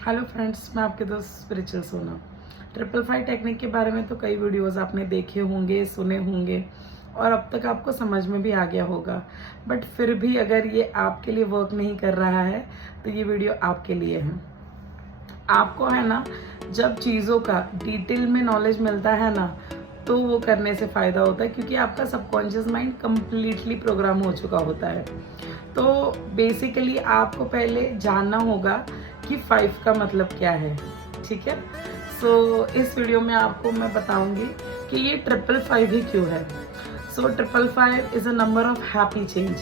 Hello friends, मैं आपके दोस्त स्पिरिचुअल सोना। 555 टेक्निक के बारे में तो कई वीडियोस आपने देखे होंगे, सुने होंगे और अब तक आपको समझ में भी आ गया होगा। बट फिर भी अगर ये आपके लिए वर्क नहीं कर रहा है तो ये वीडियो आपके लिए है। आपको है ना, जब चीज़ों का डिटेल में नॉलेज मिलता है ना, तो वो करने से फ़ायदा होता है, क्योंकि आपका सबकॉन्शियस माइंड कम्प्लीटली प्रोग्राम हो चुका होता है। तो बेसिकली आपको पहले जानना होगा कि 5 का मतलब क्या है। ठीक है, सो इस वीडियो में आपको मैं बताऊंगी कि ये 555 ही क्यों है। So 555 is a number of happy change,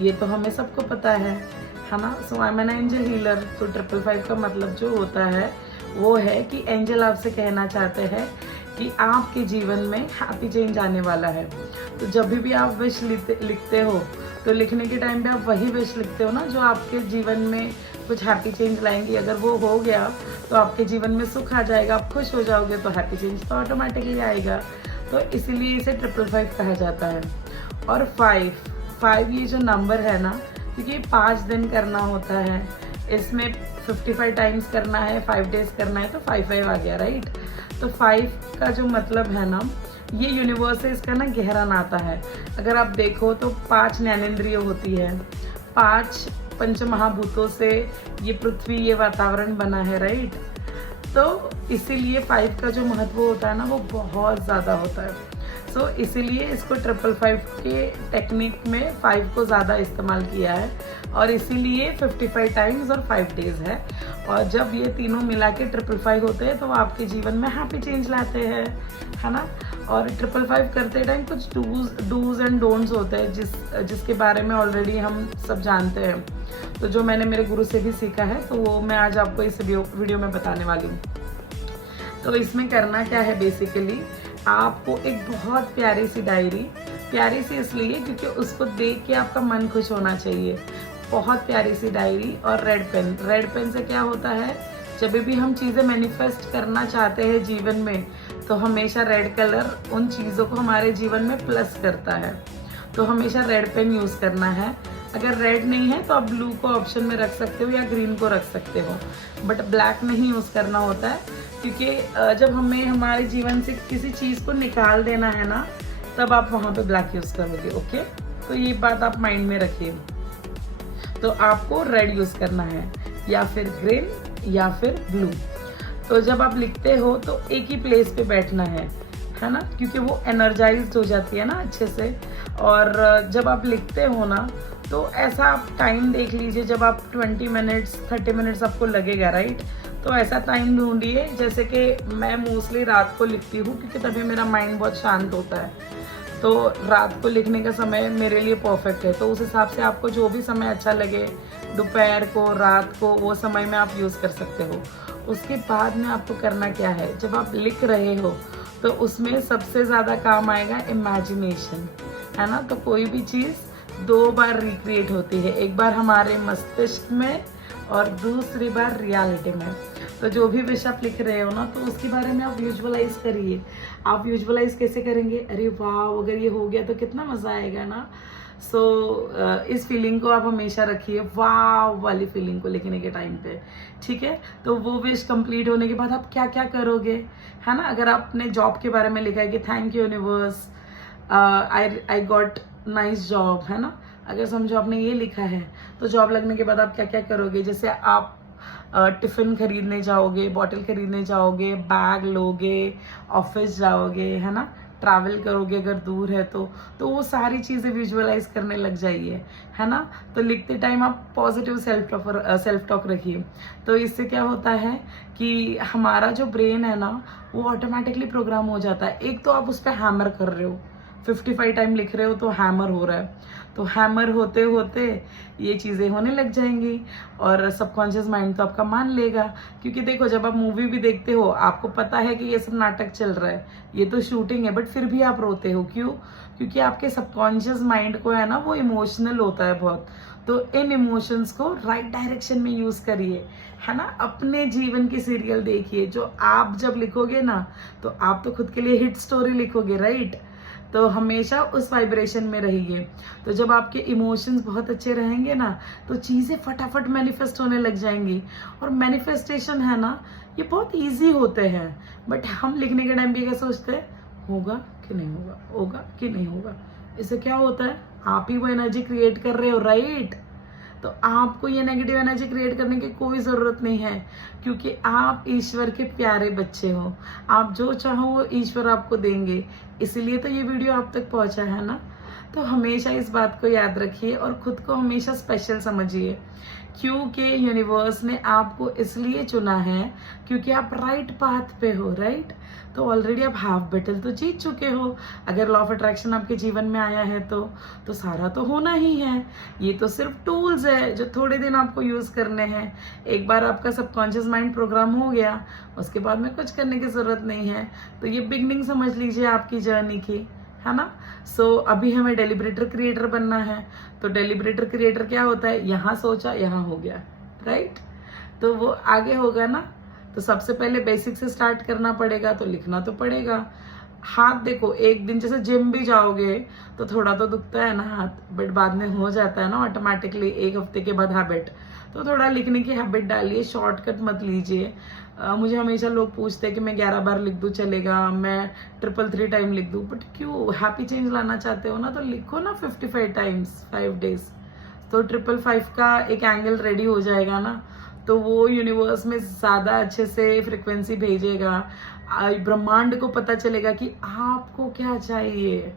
ये तो हमें सबको पता है ना। So I am an angel healer. तो 555 का मतलब जो होता है वो है कि एंजल आपसे कहना चाहते हैं कि आपके जीवन में हैप्पी चेंज आने वाला है। तो जब भी आप विश लिखते हो तो लिखने के टाइम पे आप वही विश लिखते हो ना जो आपके जीवन में कुछ हैप्पी चेंज लाएंगी। अगर वो हो गया तो आपके जीवन में सुख आ जाएगा, आप खुश हो जाओगे, तो हैप्पी चेंज तो ऑटोमेटिकली आएगा। तो इसीलिए इसे 555 कहा जाता है। और 5 ये जो नंबर है ना, क्योंकि 5 दिन करना होता है, इसमें 55 टाइम्स करना है, 5 डेज करना है, तो 55 आ गया, राइट। तो 5 का जो मतलब है ना, ये यूनिवर्स से इसका ना गहरा नाता है। अगर आप देखो तो 5 ज्ञानेंद्रिय होती है, 5 पंचमहाभूतों से ये पृथ्वी, ये वातावरण बना है, राइट। तो इसीलिए 5 का जो महत्व होता है ना, वो बहुत ज़्यादा होता है। सो इसीलिए इसको 555 के टेक्निक में 5 को ज़्यादा इस्तेमाल किया है, और इसीलिए 55 टाइम्स और 5 डेज है। और जब ये तीनों मिला के 555 होते हैं तो वो आपके जीवन में हैप्पी चेंज लाते हैं, है ना। और 555 करते टाइम कुछ डूज एंड डोंट्स होते हैं जिसके बारे में ऑलरेडी हम सब जानते हैं। तो जो मैंने मेरे गुरु से भी सीखा है, तो वो मैं आज आपको इस वीडियो में बताने वाली हूँ। तो इसमें करना क्या है, बेसिकली आपको एक बहुत प्यारी सी डायरी, प्यारी सी इसलिए क्योंकि उसको देख के आपका मन खुश होना चाहिए। बहुत प्यारी सी डायरी और रेड पेन से क्या होता है, जब भी हम चीज़ें मैनिफेस्ट करना चाहते हैं जीवन में, तो हमेशा रेड कलर उन चीज़ों को हमारे जीवन में प्लस करता है। तो हमेशा रेड पेन यूज़ करना है। अगर रेड नहीं है तो आप ब्लू को ऑप्शन में रख सकते हो या ग्रीन को रख सकते हो, बट ब्लैक नहीं यूज़ करना होता है, क्योंकि जब हमें हमारे जीवन से किसी चीज़ को निकाल देना है ना, तब आप वहाँ पे ब्लैक यूज़ करोगे। ओके, तो ये बात आप माइंड में रखिए। तो आपको रेड यूज़ करना है, या फिर ग्रीन, या फिर ब्लू। तो जब आप लिखते हो तो एक ही प्लेस पे बैठना है ना, क्योंकि वो एनर्जाइज्ड हो जाती है ना अच्छे से। और जब आप लिखते हो ना, तो ऐसा आप टाइम देख लीजिए, जब आप 20 मिनट्स 30 मिनट्स आपको लगेगा, राइट। तो ऐसा टाइम ढूंढिए, जैसे कि मैं मोस्टली रात को लिखती हूँ, क्योंकि तभी मेरा माइंड बहुत शांत होता है। तो रात को लिखने का समय मेरे लिए परफेक्ट है। तो उस हिसाब से आपको जो भी समय अच्छा लगे, दोपहर को, रात को, वो समय में आप यूज़ कर सकते हो। उसके बाद में आपको करना क्या है, जब आप लिख रहे हो तो उसमें सबसे ज़्यादा काम आएगा इमेजिनेशन, है ना। तो कोई भी चीज़ 2 बार रिक्रिएट होती है, एक बार हमारे मस्तिष्क में और दूसरी बार रियलिटी में। तो जो भी विश आप लिख रहे हो ना, तो उसके बारे में आप विजुअलाइज करिए। आप विजुअलाइज कैसे करेंगे, अरे वाह, अगर ये हो गया तो कितना मज़ा आएगा ना। सो इस फीलिंग को आप हमेशा रखिए, वाह वाली फीलिंग को लिखने के टाइम पे। ठीक है, तो वो विश कंप्लीट होने के बाद आप क्या क्या करोगे, है ना। अगर आपने जॉब के बारे में लिखा है कि thank you universe, I got nice job, है ना। अगर समझो आपने ये लिखा है, तो जॉब लगने के बाद आप क्या क्या करोगे, जैसे आप टिफ़िन खरीदने जाओगे, बॉटल खरीदने जाओगे, बैग लोगे, ऑफिस जाओगे, है ना, ट्रैवल करोगे अगर दूर है तो वो सारी चीज़ें विजुअलाइज करने लग जाइए, है ना। तो लिखते टाइम आप पॉजिटिव सेल्फ टॉक रखिए। तो इससे क्या होता है कि हमारा जो ब्रेन है ना, वो ऑटोमेटिकली प्रोग्राम हो जाता है। एक तो आप उस पर हैमर कर रहे हो, 55 टाइम लिख रहे हो तो हैमर हो रहा है। तो हैमर होते होते ये चीज़ें होने लग जाएंगी, और सबकॉन्शियस माइंड तो आपका मान लेगा। क्योंकि देखो, जब आप मूवी भी देखते हो, आपको पता है कि ये सब नाटक चल रहा है, ये तो शूटिंग है, बट फिर भी आप रोते हो, क्यों? क्योंकि आपके सबकॉन्शियस माइंड को है ना, वो इमोशनल होता है बहुत। तो इन इमोशंस को राइट डायरेक्शन में यूज़ करिए, है ना। अपने जीवन की सीरियल देखिए, जो आप जब लिखोगे ना, तो आप तो खुद के लिए हिट स्टोरी लिखोगे, राइट। तो हमेशा उस वाइब्रेशन में रहिए। तो जब आपके इमोशंस बहुत अच्छे रहेंगे ना, तो चीज़ें फटाफट मैनिफेस्ट होने लग जाएंगी। और मैनिफेस्टेशन है ना, ये बहुत ईजी होते हैं, बट हम लिखने के टाइम भी क्या सोचते हैं, होगा कि नहीं होगा, होगा कि नहीं होगा। इससे क्या होता है, आप ही वो एनर्जी क्रिएट कर रहे हो, राइट। तो आपको ये नेगेटिव एनर्जी क्रिएट करने की कोई ज़रूरत नहीं है, क्योंकि आप ईश्वर के प्यारे बच्चे हो। आप जो चाहो वो ईश्वर आपको देंगे, इसीलिए तो ये वीडियो आप तक पहुंचा है ना। तो हमेशा इस बात को याद रखिए और खुद को हमेशा स्पेशल समझिए, क्योंकि यूनिवर्स ने आपको इसलिए चुना है क्योंकि आप राइट पाथ पे हो, राइट। तो ऑलरेडी आप हाफ बैटल तो जीत चुके हो। अगर लॉ ऑफ अट्रैक्शन आपके जीवन में आया है तो सारा तो होना ही है। ये तो सिर्फ टूल्स है जो थोड़े दिन आपको यूज करने हैं। एक बार आपका सबकॉन्शियस माइंड प्रोग्राम हो गया, उसके बाद में कुछ करने की जरूरत नहीं है। तो ये बिगनिंग समझ लीजिए आपकी जर्नी की, है ना। सो अभी हमें डेलिब्रेटर क्रिएटर बनना है। तो डेलिब्रेटर क्रिएटर क्या होता है, यहाँ सोचा यहाँ हो गया, राइट। तो वो आगे होगा ना। तो सबसे पहले बेसिक से स्टार्ट करना पड़ेगा, तो लिखना तो पड़ेगा। हाथ देखो, एक दिन जैसे जिम भी जाओगे तो थोड़ा तो दुखता है ना हाथ, बट बाद में हो जाता है ना ऑटोमेटिकली, एक हफ्ते के बाद हैबिट। तो थोड़ा लिखने की हैबिट डालिए, शॉर्टकट मत लीजिए। मुझे हमेशा लोग पूछते हैं कि मैं 11 बार लिख दूं चलेगा, मैं 333 टाइम लिख दूं, बट क्यों, हैप्पी चेंज लाना चाहते हो ना, तो लिखो ना 55 टाइम्स 5 डेज। तो 555 का एक एंगल रेडी हो जाएगा ना, तो वो यूनिवर्स में ज़्यादा अच्छे से फ्रिक्वेंसी भेजेगा। ब्रह्मांड को पता चलेगा कि आपको क्या चाहिए।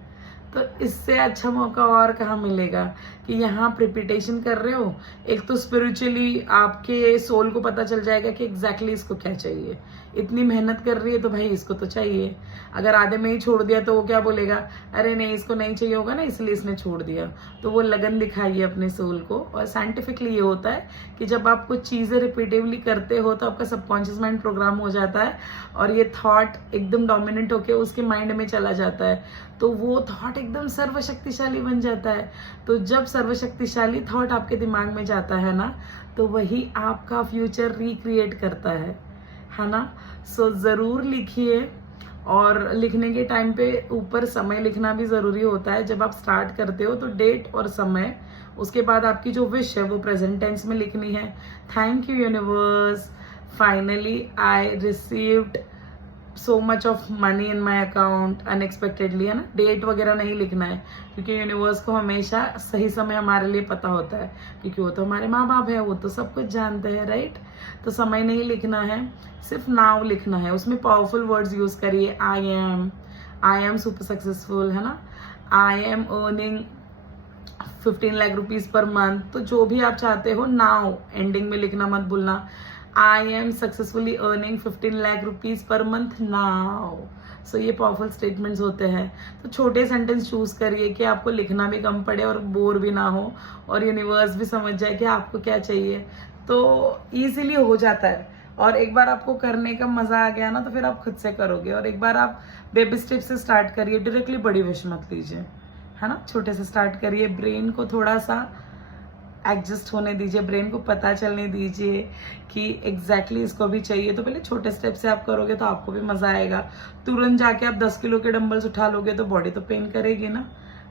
तो इससे अच्छा मौका और कहाँ मिलेगा कि यहाँ प्रिपरेशन कर रहे हो। एक तो स्पिरिचुअली आपके सोल को पता चल जाएगा कि एग्जैक्टली इसको क्या चाहिए। इतनी मेहनत कर रही है तो भाई इसको तो चाहिए। अगर आधे में ही छोड़ दिया तो वो क्या बोलेगा, अरे नहीं इसको नहीं चाहिए होगा ना इसलिए इसने छोड़ दिया। तो वो लगन दिखाइए अपने सोल को। और साइंटिफिकली ये होता है कि जब आप कुछ चीज़ें रिपीटिवली करते हो तो आपका सबकॉन्शियस माइंड प्रोग्राम हो जाता है और ये थॉट एकदम डोमिनेंट होकर उसके माइंड में चला जाता है। तो वो थॉट एकदम सर्वशक्तिशाली बन जाता है। तो जब सर्वशक्तिशाली थॉट आपके दिमाग में जाता है ना, तो वही आपका फ्यूचर रिक्रिएट करता है ना। सो ज़रूर लिखिए। और लिखने के टाइम पे ऊपर समय लिखना भी ज़रूरी होता है। जब आप स्टार्ट करते हो तो डेट और समय, उसके बाद आपकी जो विश है वो प्रेजेंट टेंस में लिखनी है। Thank you universe, finally I received so much of money in my account unexpectedly, है ना। डेट वगैरह नहीं लिखना है, क्योंकि यूनिवर्स को हमेशा सही समय हमारे लिए पता होता है, क्योंकि वो तो हमारे माँ बाप है, वो तो सब कुछ जानते हैं, राइट। तो समय नहीं लिखना है, सिर्फ नाउ लिखना है। उसमें पावरफुल वर्ड्स यूज करिए। आई एम सुपर सक्सेसफुल, है ना। I am earning 15 lakh rupees per month. तो जो भी आप चाहते हो नाउ एंडिंग में लिखना मत भूलना। I am successfully earning 15 lakh rupees per month now. So ये पावरफुल स्टेटमेंट्स होते हैं। तो छोटे सेंटेंस चूज करिए कि आपको लिखना भी कम पड़े और बोर भी ना हो, और यूनिवर्स भी समझ जाए कि आपको क्या चाहिए। तो इजीली हो जाता है। और एक बार आपको करने का मजा आ गया ना, तो फिर आप खुद से करोगे। और एक बार आप बेबी स्टेप से स्टार्ट करिए, डायरेक्टली बड़ी विश मत लीजिए, है ना। छोटे से स्टार्ट करिए। ब्रेन को थोड़ा सा एडजस्ट होने दीजिए, ब्रेन को पता चलने दीजिए कि एग्जैक्टली इसको भी चाहिए। तो पहले छोटे स्टेप से आप करोगे तो आपको भी मजा आएगा। तुरंत जाके आप 10 किलो के डंबल्स उठा लोगे तो बॉडी तो पेन करेगी ना।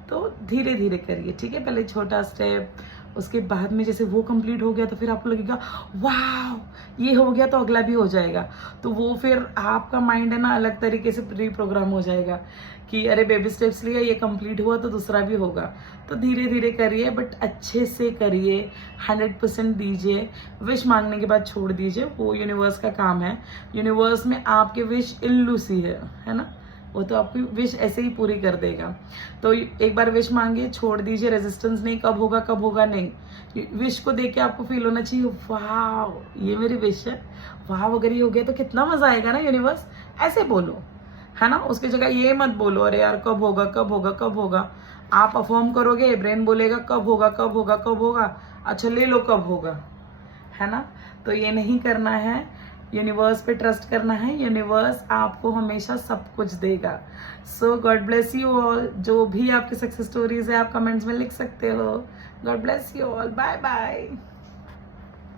तो धीरे धीरे करिए, ठीक है। पहले छोटा स्टेप, उसके बाद में जैसे वो कंप्लीट हो गया तो फिर आपको लगेगा वाह ये हो गया, तो अगला भी हो जाएगा। तो वो फिर आपका माइंड है ना अलग तरीके से प्री प्रोग्राम हो जाएगा कि अरे बेबी स्टेप्स लिया, ये कंप्लीट हुआ तो दूसरा भी होगा। तो धीरे धीरे करिए, बट अच्छे से करिए, 100% दीजिए। विश मांगने के बाद छोड़ दीजिए, वो यूनिवर्स का काम है। यूनिवर्स में आपके विश इल्लू सी है ना, वो तो आपकी विश ऐसे ही पूरी कर देगा। तो एक बार विश मांगिए, छोड़ दीजिए। रेजिस्टेंस नहीं, कब होगा नहीं। विश को देख के आपको फील होना चाहिए वाह ये मेरी विश है, वाह अगर ये हो गया तो कितना मजा आएगा ना यूनिवर्स, ऐसे बोलो, है ना। उसकी जगह ये मत बोलो अरे यार कब होगा। आप अफर्म करोगे, ब्रेन बोलेगा कब होगा, अच्छा ले लो कब होगा, है ना। तो ये नहीं करना है, यूनिवर्स पे ट्रस्ट करना है। यूनिवर्स आपको हमेशा सब कुछ देगा। सो गॉड ब्लेस यू ऑल। जो भी आपकी सक्सेस स्टोरीज है आप कमेंट्स में लिख सकते हो। God bless you all, bye bye.